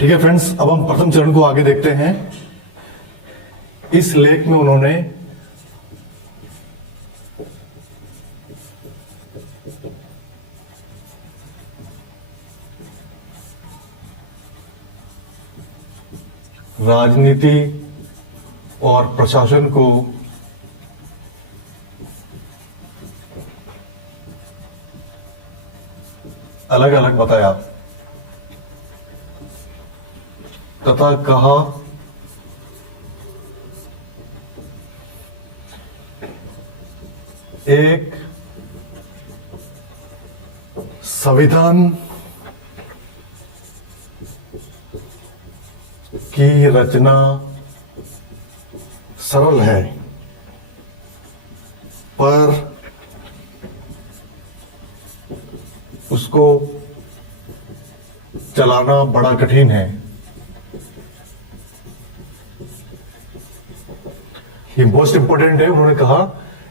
ठीक है फ्रेंड्स, अब हम प्रथम चरण को आगे देखते हैं। इस लेख में उन्होंने राजनीति और प्रशासन को अलग अलग बताया तथा कहा एक संविधान की रचना सरल है, पर उसको चलाना बड़ा कठिन है। ये मोस्ट इंपोर्टेंट है। उन्होंने कहा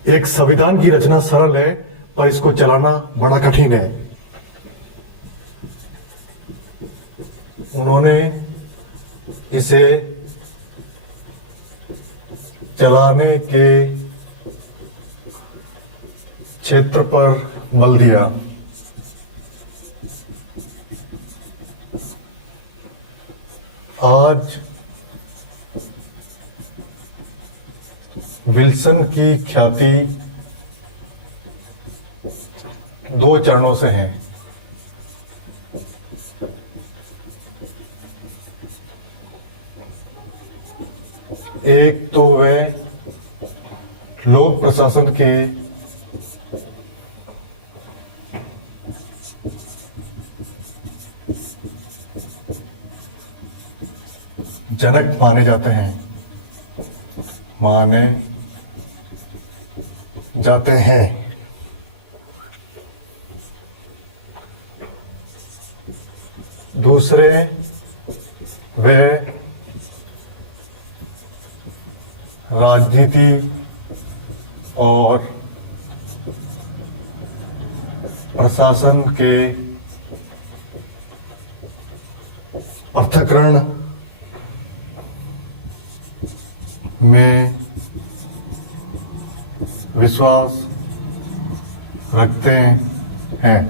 एक संविधान की रचना सरल है, पर इसको चलाना बड़ा कठिन है। उन्होंने इसे चलाने के क्षेत्र पर बल दिया। आज विल्सन की ख्याति 2 चरणों से है। एक तो वह लोक प्रशासन के जनक माने जाते हैं। दूसरे वह राजनीति और प्रशासन के पृथक्करण में विश्वास रखते हैं।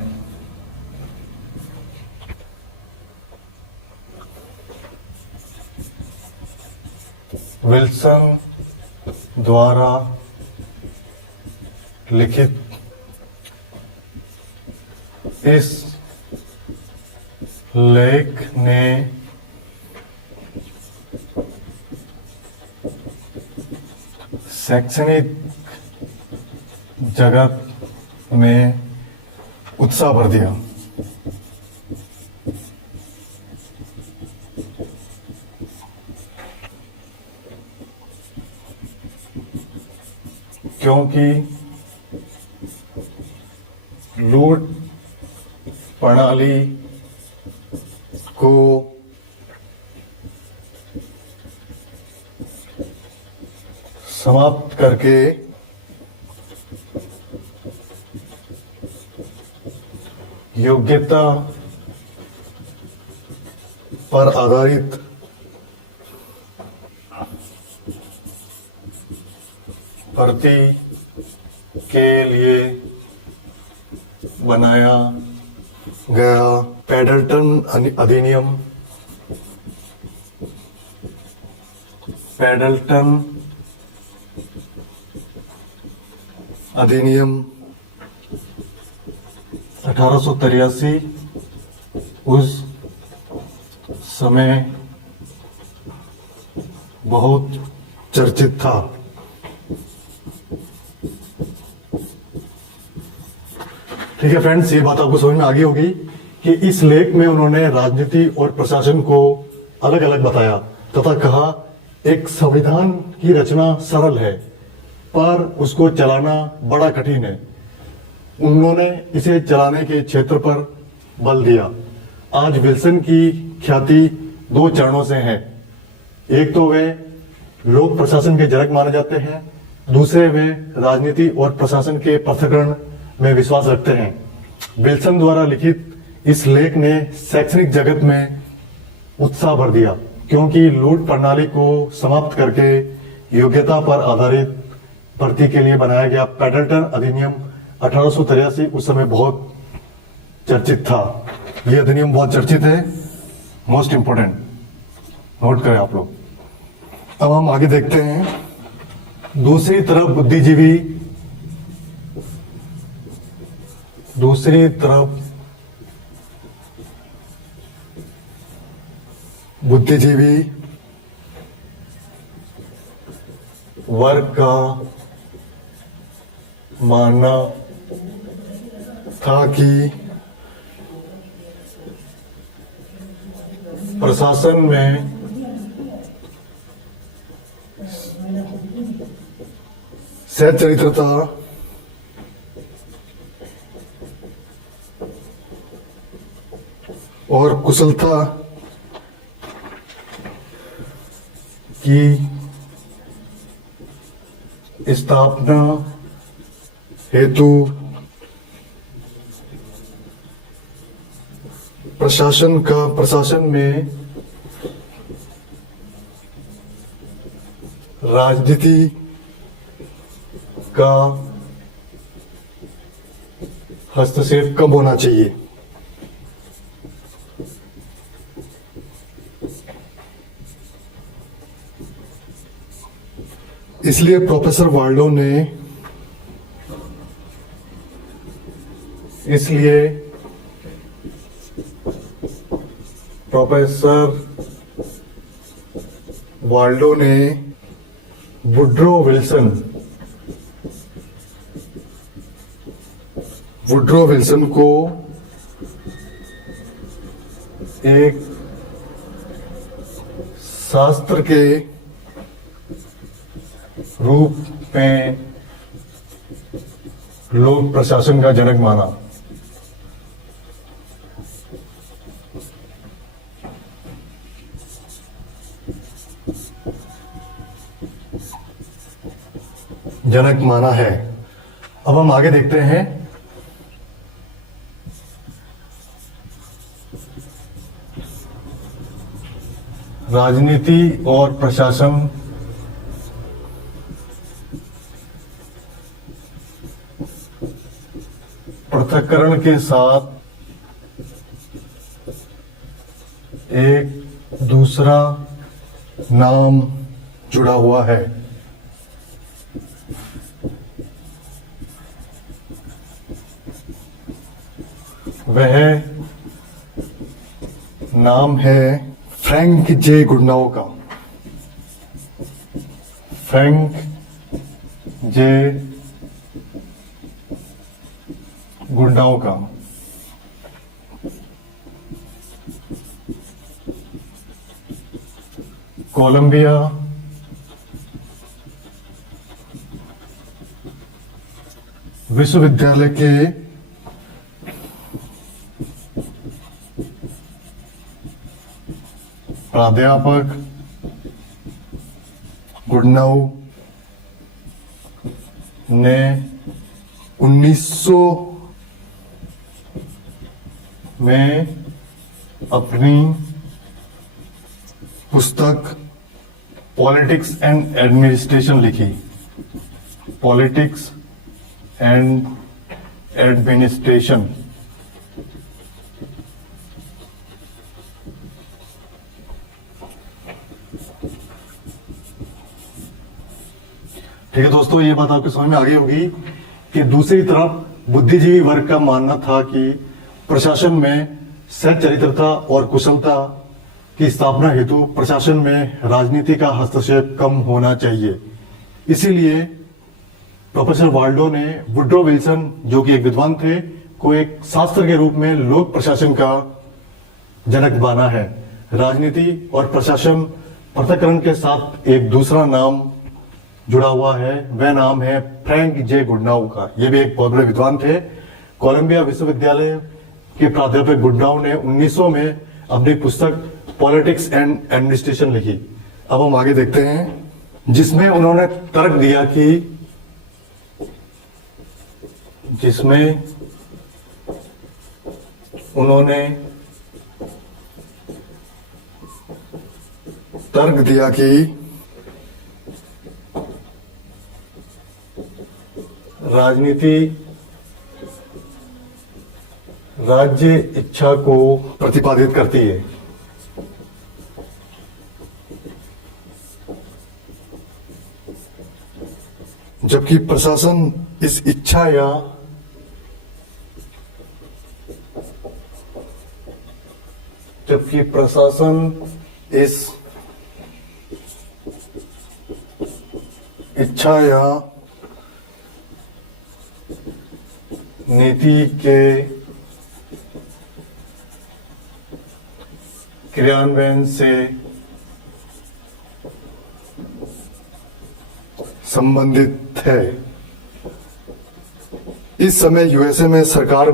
विल्सन द्वारा लिखित इस लेख ने शैक्षणिक जगत में उत्साह भर दिया। क्योंकि लूट प्रणाली को समाप्त करके योग्यता पर आधारित भर्ती के लिए बनाया गया पेडल्टन अधिनियम 1883 उस समय बहुत चर्चित था। ठीक है फ्रेंड्स, ये बात आपको समझ में आ गई होगी कि इस लेख में उन्होंने राजनीति और प्रशासन को अलग अलग बताया तथा कहा एक संविधान की रचना सरल है, पर उसको चलाना बड़ा कठिन है। उन्होंने इसे चलाने के क्षेत्र पर बल दिया। आज विल्सन की ख्याति 2 चरणों से है। एक तो वे लोक प्रशासन के जनक माने जाते हैं, दूसरे वे राजनीति और प्रशासन के पृथक्करण में विश्वास रखते हैं। विल्सन द्वारा लिखित इस लेख ने शैक्षणिक जगत में उत्साह भर दिया, क्योंकि लूट प्रणाली को समाप्त करके योग्यता पर आधारित भर्ती के लिए बनाया गया पेडल्टन अधिनियम 1883 उस समय बहुत चर्चित था। यह अधिनियम बहुत चर्चित है, मोस्ट इंपोर्टेंट, नोट करें आप लोग। अब हम आगे देखते हैं। दूसरी तरफ बुद्धिजीवी वर्ग का मानना था कि प्रशासन में सच्चरित्रता और कुशलता की स्थापना हेतु प्रशासन में राजनीति का हस्तक्षेप कम होना चाहिए। इसलिए प्रोफेसर वाल्डो ने वुड्रो विल्सन को एक शास्त्र के रूप में लोक प्रशासन का जनक माना। है। अब हम आगे देखते हैं। राजनीति और प्रशासन पृथक्करण के साथ एक दूसरा नाम जुड़ा हुआ है। वह नाम है फ्रैंक जे गुडनाउ का। फ्रैंक जे गुडनाउ का कोलंबिया विश्वविद्यालय के प्राध्यापक गुडनाउ ने 1900 में अपनी पुस्तक पॉलिटिक्स एंड एडमिनिस्ट्रेशन लिखी। Politics and administration. ठीक है दोस्तों, ये बात आपको समझ में आ गई होगी कि दूसरी तरफ बुद्धिजीवी वर्ग का मानना था कि प्रशासन में सच्चरित्रता और कुशलता की स्थापना हेतु प्रशासन में राजनीति का हस्तक्षेप कम होना चाहिए। इसीलिए प्रोफेसर वाल्डो ने वुड्रो विल्सन, जो कि एक विद्वान थे, को एक शास्त्र के रूप में लोक प्रशासन का जनक माना है। राजनीति और प्रशासन पृथक्करण के साथ एक दूसरा नाम जुड़ा हुआ है, वह नाम है फ्रैंक जे गुडनाउ का। ये भी एक बहुत बड़े विद्वान थे। कोलंबिया विश्वविद्यालय के प्राध्यापक गुडनाउ ने 1900 में अपनी पुस्तक पॉलिटिक्स एंड एडमिनिस्ट्रेशन लिखी। अब हम आगे देखते हैं, जिसमें उन्होंने तर्क दिया कि तर्क दिया कि राजनीति राज्य इच्छा को प्रतिपादित करती है, जबकि प्रशासन इस इच्छा या नीति के क्रियान्वयन से संबंधित है। इस समय यूएसए में सरकार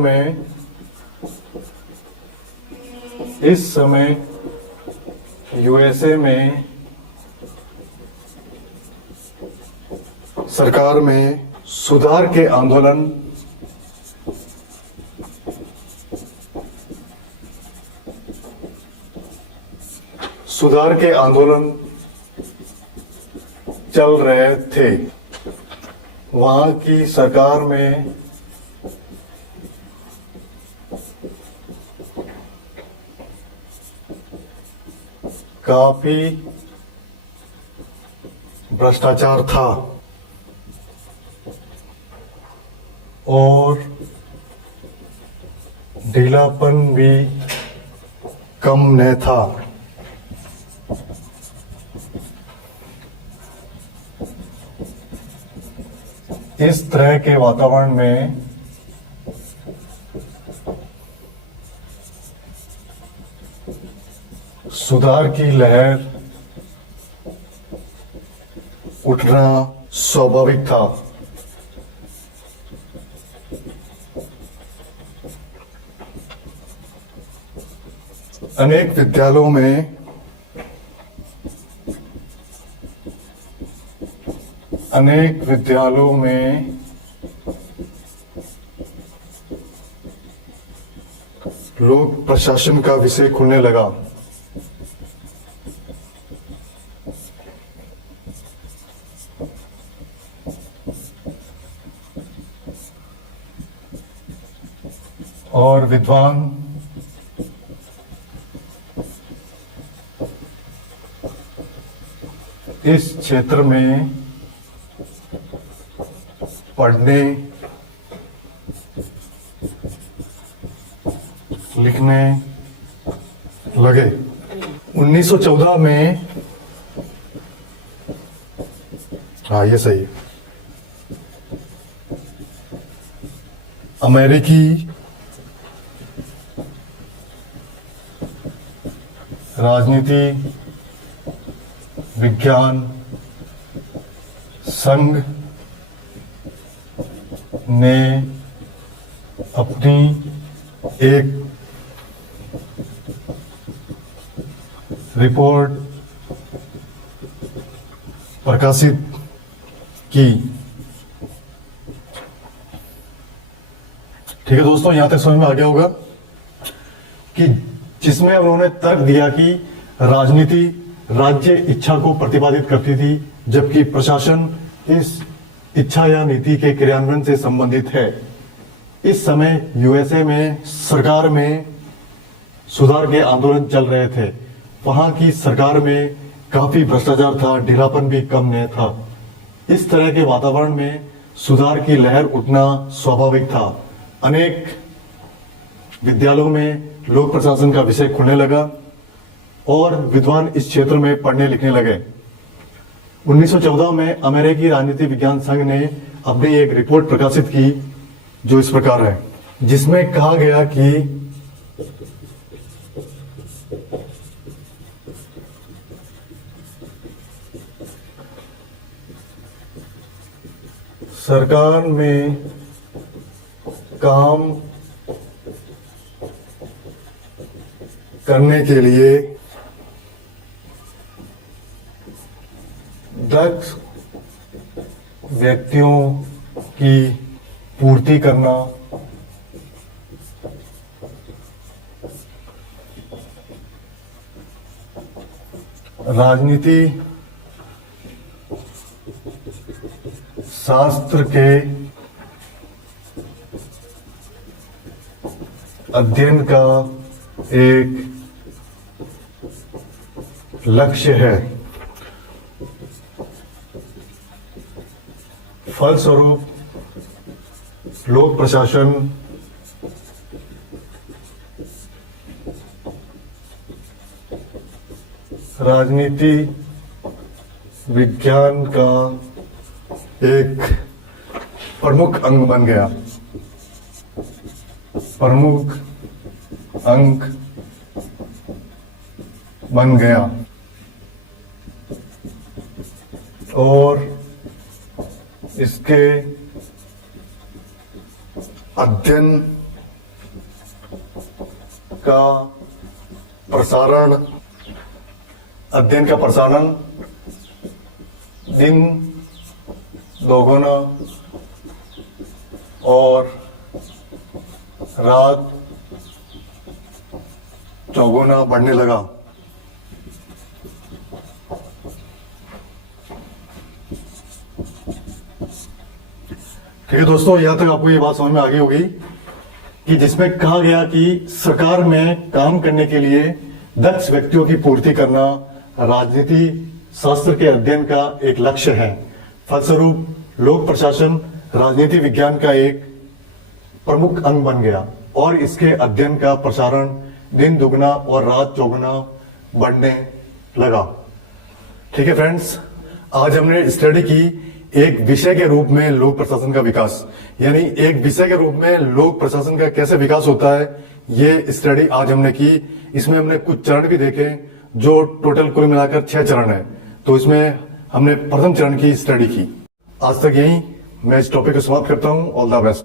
में सुधार के आंदोलन चल रहे थे। वहां की सरकार में काफी भ्रष्टाचार था और ढीलापन भी कम न था। इस तरह के वातावरण में सुधार की लहर उठना स्वाभाविक था। अनेक विद्यालयों में लोक प्रशासन का विषय खुलने लगा। और विद्वान इस क्षेत्र में पढ़ने लिखने लगे। 1914 में, हाँ ये सही है, अमेरिकी राजनीति विज्ञान संघ ने अपनी एक रिपोर्ट प्रकाशित की। ठीक है दोस्तों, यहां तक समझ में आ गया होगा कि जिसमें उन्होंने तर्क दिया कि राजनीति राज्य इच्छा को प्रतिपादित करती थी, जबकि प्रशासन इस इच्छा या नीति के क्रियान्वयन से संबंधित है। इस समय यूएसए में सरकार में सुधार के आंदोलन चल रहे थे। वहां की सरकार में काफी भ्रष्टाचार था, ढीलापन भी कम नहीं था। इस तरह के वातावरण में सुधार की लहर उठना स्वाभाविक था। अनेक विद्यालयों में लोक प्रशासन का विषय खुलने लगा और विद्वान इस क्षेत्र में पढ़ने लिखने लगे। 1914 में अमेरिकी राजनीति विज्ञान संघ ने अपनी एक रिपोर्ट प्रकाशित की जो इस प्रकार है, जिसमें कहा गया कि सरकार में काम करने के लिए दक्ष व्यक्तियों की पूर्ति करना राजनीति शास्त्र के अध्ययन का एक लक्ष्य है। फलस्वरूप लोक प्रशासन राजनीति विज्ञान का एक प्रमुख अंग बन गया। प्रमुख अंग बन गया और इसके अध्ययन का प्रसारण दिन दोगुना और रात चौगुना बढ़ने लगा। ठीक है दोस्तों, यहां तक आपको ये बात समझ में आ गई होगी कि जिसमें कहा गया कि सरकार में काम करने के लिए दक्ष व्यक्तियों की पूर्ति करना राजनीति शास्त्र के अध्ययन का एक लक्ष्य है। फलस्वरूप लोक प्रशासन राजनीति विज्ञान का एक प्रमुख अंग बन गया और इसके अध्ययन का प्रसारण दिन दुगना और रात चौगुना बढ़ने लगा। ठीक है फ्रेंड्स, आज हमने स्टडी की एक विषय के रूप में लोक प्रशासन का विकास, यानी एक विषय के रूप में लोक प्रशासन का कैसे विकास होता है, ये स्टडी आज हमने की। इसमें हमने कुछ चरण भी देखे जो टोटल कुल मिलाकर 6 चरण है। तो इसमें हमने प्रथम चरण की स्टडी की। आज तक यही मैं इस टॉपिक को समाप्त करता हूं। All the best.